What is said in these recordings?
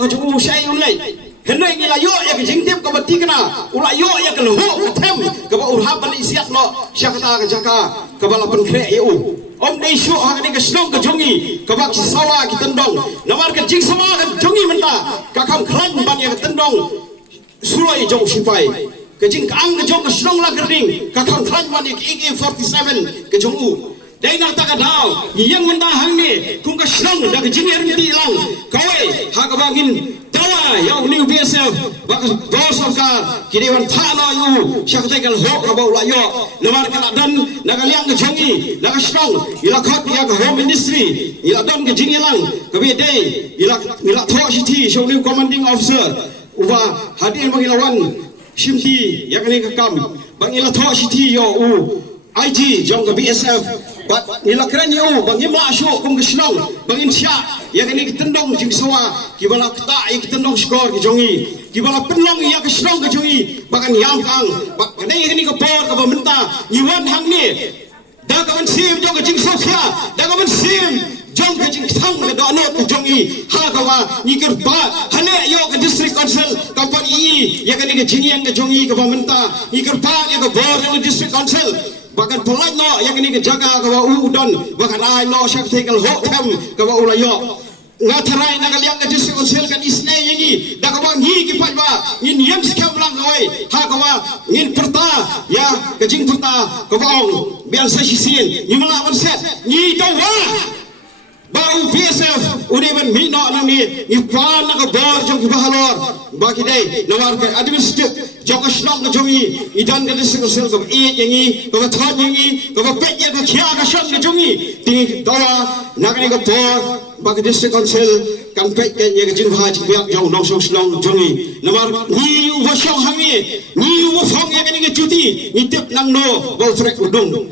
cái chú say hôm nay hiện nay cái là yo ya cái chính tiếp cái bát cái na ulah yo ya cái lỗ cái thêm cái bao hấp balik siap nó siapa cái jaka cái bao lapun kre eu om dei show cái senong cái jongi cái bak sawa cái tendong namar cái chính sawa cái jongi menta cái kham khan ban ya cái tendong sulai jong sipai cái chính ang cái jong cái senong la gerding cái kham khan ban ya AK-47 cái jong u dai nak tak adau yang menta hang ni kung ka senong da cái chính yang ti lang kawai ha ka bangin tawa yang new BSF bak do sarkar kini wan tha no yu syakte kal ho ka bau la yo namar ka dan nagaliang ke jongi naga senong ila khot ya ka home ministry ila don ke jing lang ka be dei ila tho city show new commanding officer uba hadir bangilawan simti yang ni ka kam bangila tho city yo u IG jong ke BSF bat nila keren yo bangim la sho kum ke senong bangin sia ya kini ketendong jing sawa kibala kta ik tendong skor ke jongi kibala penlong ya ke senong ke jongi bakan yang kang bak kene kini ke por ke bamenta yiwan hang ni da ka man sim jong ke jing sofia da ka man sim jong ke jing thang ke do no ke jongi ha ka wa ni ke ba hale yo ke district council kampung i ya kini ke jing yang ke jongi ke bamenta ni ke ba ya ke bor ke district council bahkan pelaj no yang ini kejaga kawa udon bahkan ai no syakte kal hotem kawa ulayo ngatarai nagaliang ke district council kan isne yangi da kawa ngi ki paj ba ngin yang skam lang kawai ha kawa ngin perta ya kejing perta kawa ong biar sa sisin ni mala wan set ni dawa bau BSF uneban mi no nang ni plan na ka bor jong bahalor baki dai nawar ke administrative jong asnong ke jongi idan ke district council ko e yangi ko thon yangi ko pet ya ko khia ka shon ke jongi ti dawa nagani ko bor baki district council kan pet ke ye ke jing bha jing biak jong nong snong jongi nawar ni u wa shong hangi ni u phong ye ke ni ke cuti ni tip nang no bol trek udung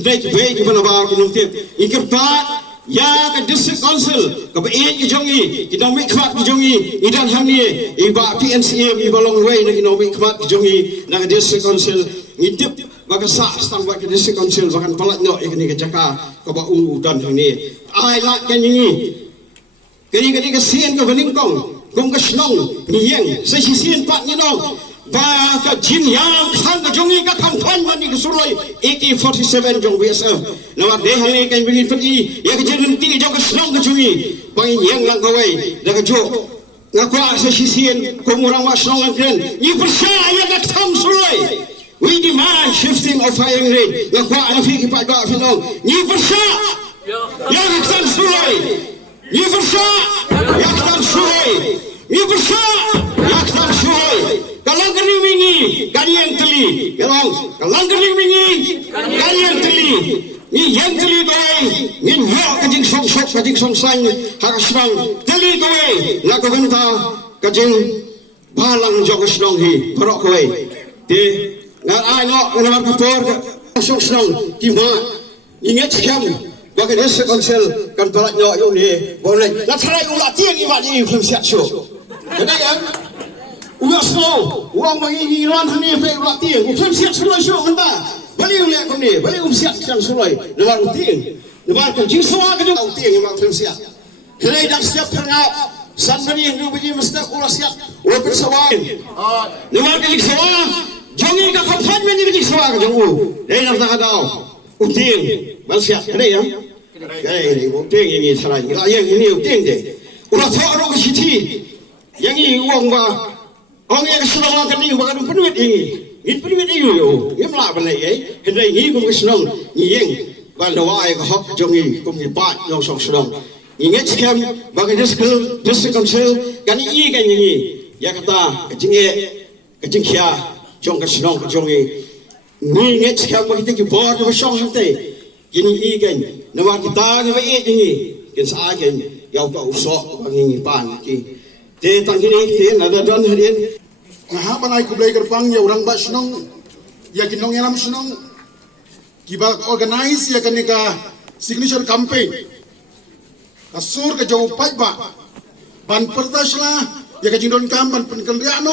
dai ke be ke bana ba ke nong tip ikir pa ya ke district council ke be ke jongi kita mi khwat ke jongi idan hamni iba PNCM iba long way na kinomi khwat ke jongi na ke district council ngitip baka sa stang ba ke district council bakan palat no ikni ke jaka ke ba udan hangni ai la ke ni ke sien ke beningkong kong ke snong ni yang sa sien pat ni no ba ka jin yang khang ke jongi ka kham khan mani ke suroi AK-47 jong BSF nawa de hang kan begin pergi ya ke jin ti jong ke snong ke jongi bang yang lang kawai da ke jo ngakwa sa sisien ko murang wa snong lang kren ni persa ya ka kham suroi we demand shifting of firing rate ngakwa na fi ki pa ba finong ni persa ya ka kham suroi ni persa ya ka kham suroi ni persa ya ka kham suroi kalang kering mingi gani yang teli kalang kering mingi gani yang teli ni yang teli doi ni yo kajing kajing sang hak serang teli doi laku benta kajing balang jog serang hi berok koi de ngar ai no ngar kapor song serang kima ingat skam bagi district council kan balat no yo ni boleh la trai ulah tiang i mak ni film siat show kada kan uang slow, uang bagi iran hani fe ulat tiang, ukem siap sulai show menta, balik uliak kau ni, balik siap siap sulai, lebar tiang, lebar kau jing semua kau jauh tiang yang ukem siap, helai dah siap terngap, sandari yang dulu biji mesti ulah siap, ulah persawang, lebar kau jing semua, jongi kau kapan meni jing semua kau jauh, helai dah tak ada, tiang, bal siap, helai yang, helai tiang yang ini sarai, yang ini tiang deh, ulah thok orang kesiti, yang ini uang bah. Orang yang senang lah kini bagan penuit ini penuit ini yo, ini melak balai hendai ini kum senang, ini yang bandawai ke hak jongi kum ibat yang sok senang, ingat sekian bagan district council kan ini kan ini, ya kata kejing kia jong ke senang ke jongi, ini ingat sekian bagan kita bor ke besok nanti, ini kan, nama kita ni baik ini, kan sahaja yang kau usah bagi pan, te tangkini te nada dan harian. Nah, panai ku belajar pang ya orang bas senang, ya kinong yang senang, kiba organize ya kan nika signature campaign, kasur ke jauh pai ba, ban pertas lah, ya ke jindon kam ban penkendrian no,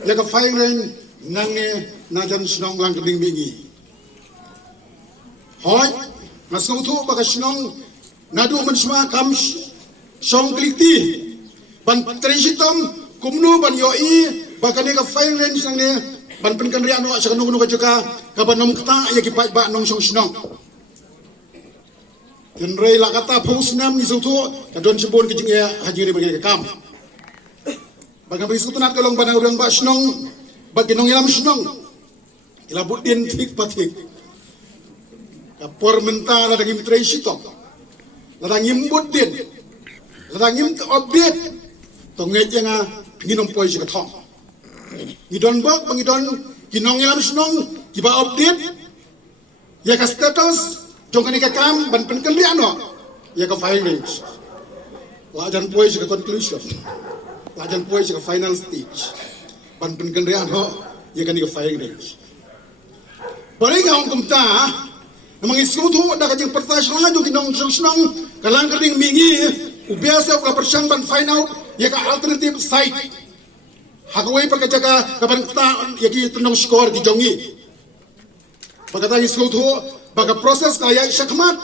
ya ke fire rain nange najan senang lang keding bingi. Hoi, masuk tu bagas senang, nadu men semua kam song klikti. ban tresitom kumnu ban yoi bakane ka fire range nang ne ban penkan ria no sa kanu ka juga ka ban nom kta ya ki pai ba nong song snong ten rei la kata pusnam ni sutu ka don sebon ki jinga hajiri bagi ka kam bagan bagi sutu nak tolong ban urang ba snong bagi nong ilam snong ila budin tik patik ka por mentara dagim tresitom la dangim budin la dangim update tongai janga nginom poi ka thong ngidon bak bangidon kinong ilam snong kiba update ya ka status jong ka kam ban penkan ri ano ya ka fire range lajan poi ka conclusion lajan poi ka final stage ban penkan ri ano ya ka fire range paling ang kumta namang isuto da ka jing pertas lang jong kinong snong kalang kering mingi ubiasa ka persang ban final ya ka alternative site Hakaway pagkajaga kapan kita yaki tenong skor di jongi. Pagkatang isuto baga proses kaya syakmat.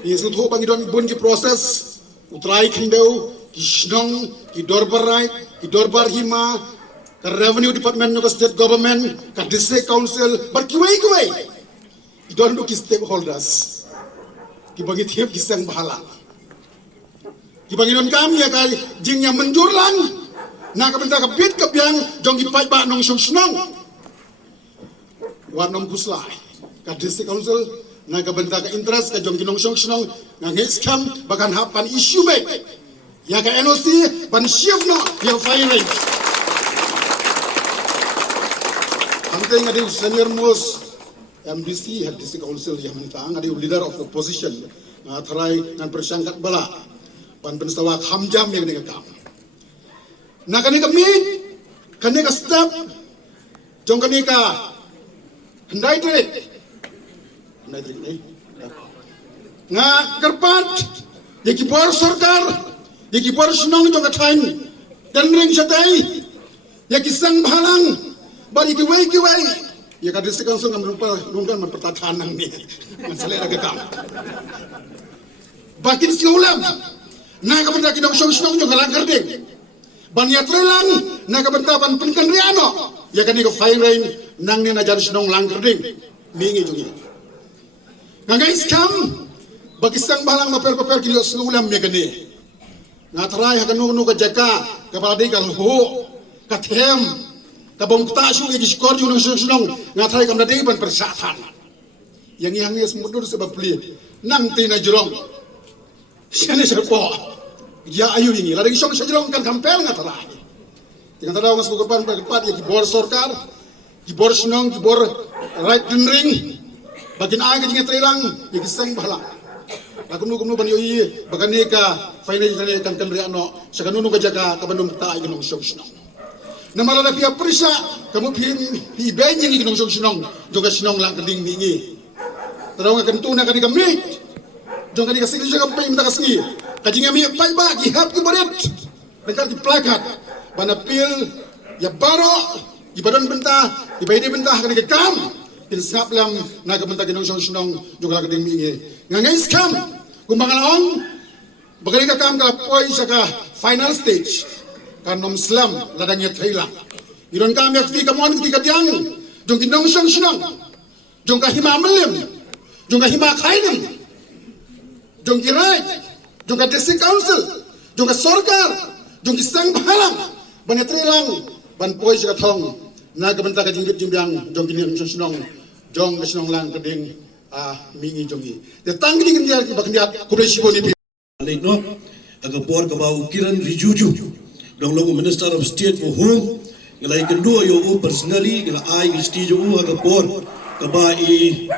Isuto bangidon bun ki proses utrai kendau ki snong ki dorbarai ki dorbar hima ka revenue department no state government ka district council berkiwai idon do ki stakeholders ki bagi tiap kisang bahala. Ki bangidon kami ya ka jing yang menjurlang na kabenta ka bit ka biang jong gipai ba nong song snong wa nong kuslai ka district council na kabenta ka interest ka jong ginong song snong nga ngeskam bagan hapan issue be ya ka NOC ban shift no ya firing anteng adi senior most MDC head district council yang mentang adi leader of opposition na tharai ngan persangkat bala ban penstawa hamjam yang negakam na kanika meet kanika step jong kanika handai trik ni nga kerpat yaki bor sarkar yaki bor snong jong kathain dan ring satai yaki sang bahalang bari ki wei ya ka district council ngam rupa nungkan mempertahankan ni masalah agak kam bakin siulam na kabenda ki dong snong jong kalangkar ding ban ya trelang na kabenta ban penkan riano ya kan ko fine rain nang ni na jan snong langkerding mingi jungi nga guys kam bagisang balang maper kilo sulam ya kani nga try ha kanu ka jaka kabadi kal ho kathem kabong tasu ya skor ju nang snong nga try kam dadi ban persatan yang ni semudur sebab pli nang tina jurong sene sepo ya ayu ini ladang isong sajong kan kampel ngatara tinggal tadaw mas kukurpan berkepat ya kibor sorkar kibor snong kibor right ring bagin aga jinga trelang ya kisang bahala lakum ban yoi bagane ka final kan riano sa kanunu ka jaga kabandum ta ay ginong snong na malala pia prisa kamu pi benyi ginong snong joga snong lang kading mingi tadaw nga kantuna kani kamit jong kani kasing jaga pay minta kasngi kajinga mi pai ba ki hap ki baret dengan di plakat banapil ya baro di badan benta di bayi benta kan ke kam in snap lam na ka benta ginong snong juga ka ding mi ngangai scam kumbangan ong bagay ka kam ka poi sa ka final stage kanom slam ladangnya thailand iron kam yak ti kamon ti ka tiang jong ginong snong jong ka hima melim jong ka hima khainem jong kirai juga district council, juga sorkar, juga sang bahalang, banyak trelang, ban poi sika thong, na kabenta ka jinggit jimbiang, jong kini snong, jong snong lang kading mingi jongi. De tang kini dia bakandia kublai siboni. No, aga por ka bau kiran rijuju, dong logo Minister of State for Home, ngalai kendo yo personally, ngalai ai isti jo aga por ka ba I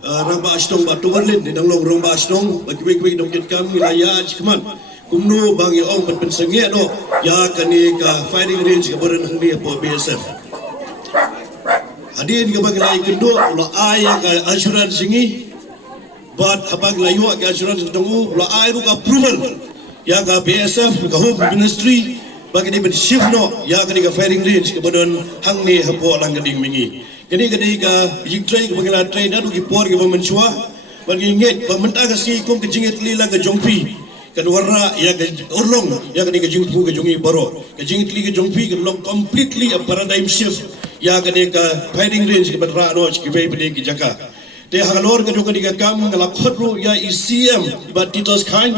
ramba astong batu warlin di dalam ramba astong bagi bagi dong kita wilayah cikaman kumno bagi ong pensengi no ya kani ka firing range ka baran handi po BSF hadin ka bagi lai kendo la aya ka assurance singi bat habag layo ka assurance tongu la ay ru ka approval ya ka BSF ka home ministry bagi di shift no ya kani ka firing range ka baran hangni hapo lang gading mingi kini ka jing tray ka bangla tray na ki por ka mensua bagi nget pamenta ka si kom ka jinget lila ka jongpi kan warra ya ke urlong ya ke jing pu ke jungi baro ke jing tli ke jong pi ke long completely a paradigm shift ya ke firing range ke badra no ke be be ke jaka te halor ke joka diga kam ngala khotru ya ECM ba titos khan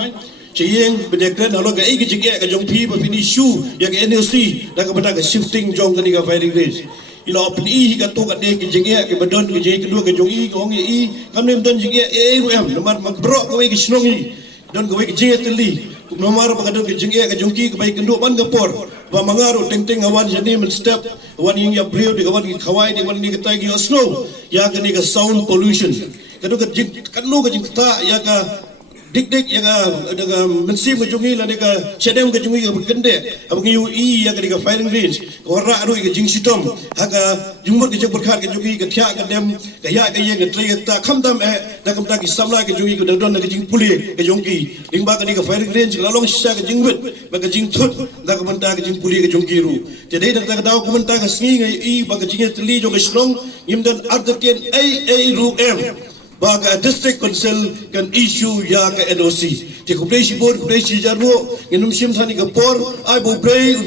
chiyeng bedekren halo ke ke jige ke jong pi ba fini shu ya ke NLC da ke bada ke shifting jong ke diga firing range ila open i ka to ka de ke jige ke badon ke jige kedua ke jong i ngong i kam nem don jige em nomar makbro ko ke snongi don ko ke jige teli nomar pa don ke jige ke jong ki ke bai kendo ban ke por ba mangaro teng awan jani men step awan yang ya brio de awan ki khawai de awan ni ke tai ki snow ya ke ni ke sound pollution kado ke jing kanu ke jing ta ya ka dik ya ka mensim ke jungi la de ka sedem ke jungi ke kende abang yu i ya ke ka firing range ora aru ke jing sitom haka jumur ke jek berkhat ke jungi ke thya ke dem ke ya ke ye ke tre ta khamdam da kam ta ki samla ke jungi ke don ke jing puli ke jongki lingba ke ka firing range la long sha ke jing wit ba ke jing thut da ka manta ke jing puli ke jongki ru te dei da ka daw ku manta ke sngi ngai i ba ke jing tli jo ke slong yimdan ardaken ai ru em baga district council can issue ya ka NOC te kublai shi board kublai shi jarwo nginum shim thani ka por ai bo play